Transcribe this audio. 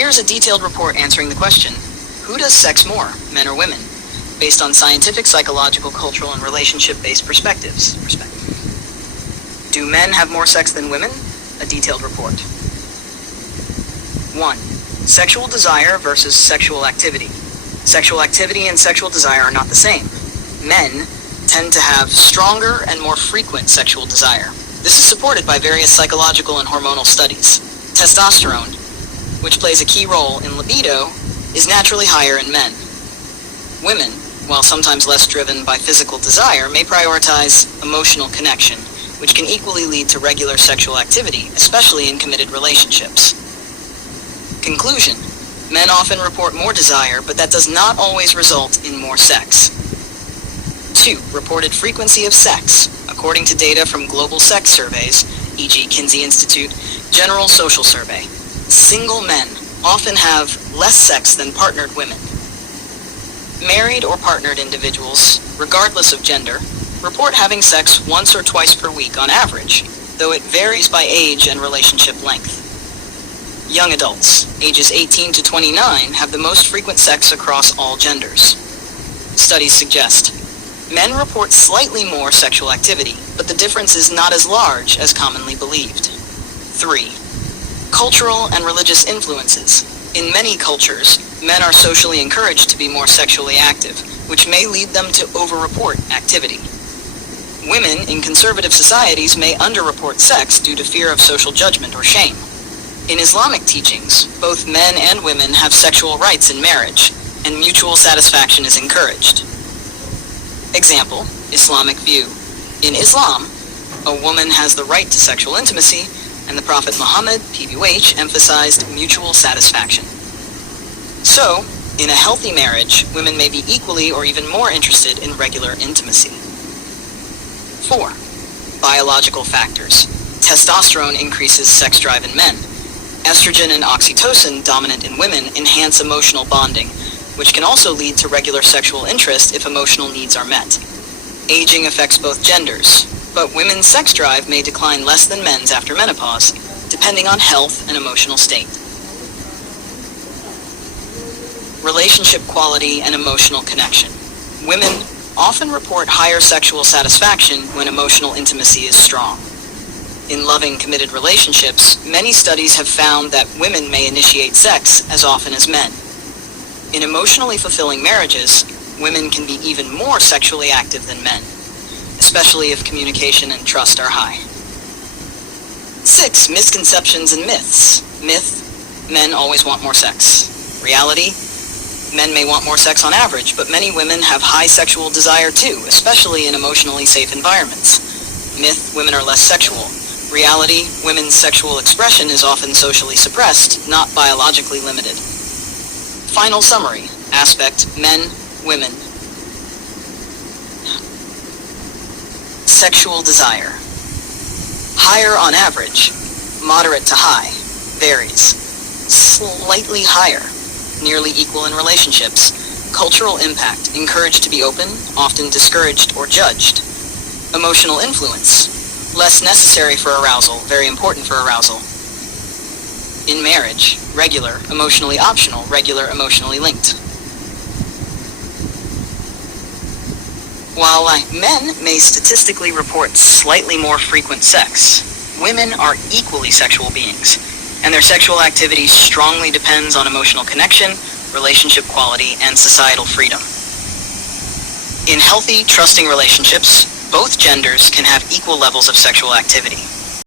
Here's a detailed report answering the question, who does sex more, men or women, based on scientific, psychological, cultural, and relationship-based perspectives. Do men have more sex than women? A detailed report. 1. Sexual desire versus sexual activity. Sexual activity and sexual desire are not the same. Men tend to have stronger and more frequent sexual desire. This is supported by various psychological and hormonal studies. Testosterone, which plays a key role in libido, is naturally higher in men. Women, while sometimes less driven by physical desire, may prioritize emotional connection, which can equally lead to regular sexual activity, especially in committed relationships. Conclusion: men often report more desire, but that does not always result in more sex. 2. Reported frequency of sex. According to data from global sex surveys, e.g. Kinsey Institute General Social Survey, single men often have less sex than partnered women. Married or partnered individuals, regardless of gender, report having sex once or twice per week on average, though it varies by age and relationship length. Young adults, ages 18 to 29, have the most frequent sex across all genders. Studies suggest men report slightly more sexual activity, but the difference is not as large as commonly believed. 3. Cultural and religious influences. In many cultures, men are socially encouraged to be more sexually active, which may lead them to over-report activity. Women in conservative societies may underreport sex due to fear of social judgment or shame. In Islamic teachings, both men and women have sexual rights in marriage, and mutual satisfaction is encouraged. Example, Islamic view. In Islam, a woman has the right to sexual intimacy, and the Prophet Muhammad, PBH, emphasized mutual satisfaction. So, in a healthy marriage, women may be equally or even more interested in regular intimacy. 4. Biological factors. Testosterone increases sex drive in men. Estrogen and oxytocin, dominant in women, enhance emotional bonding, which can also lead to regular sexual interest if emotional needs are met. Aging affects both genders, but women's sex drive may decline less than men's after menopause, depending on health and emotional state. Relationship quality and emotional connection. Women often report higher sexual satisfaction when emotional intimacy is strong. In loving, committed relationships, many studies have found that women may initiate sex as often as men. In emotionally fulfilling marriages, women can be even more sexually active than men, especially if communication and trust are high. 6. Misconceptions and myths. Myth: men always want more sex. Reality: men may want more sex on average, but many women have high sexual desire too, especially in emotionally safe environments. Myth: women are less sexual. Reality: women's sexual expression is often socially suppressed, not biologically limited. Final summary. Aspect: men, women. Sexual desire. Higher on average, moderate to high, varies. Slightly higher, nearly equal in relationships. Cultural impact: encouraged to be open, often discouraged or judged. Emotional influence: less necessary for arousal, very important for arousal. In marriage: regular, emotionally optional, regular, emotionally linked. While men may statistically report slightly more frequent sex, women are equally sexual beings, and their sexual activity strongly depends on emotional connection, relationship quality, and societal freedom. In healthy, trusting relationships, both genders can have equal levels of sexual activity.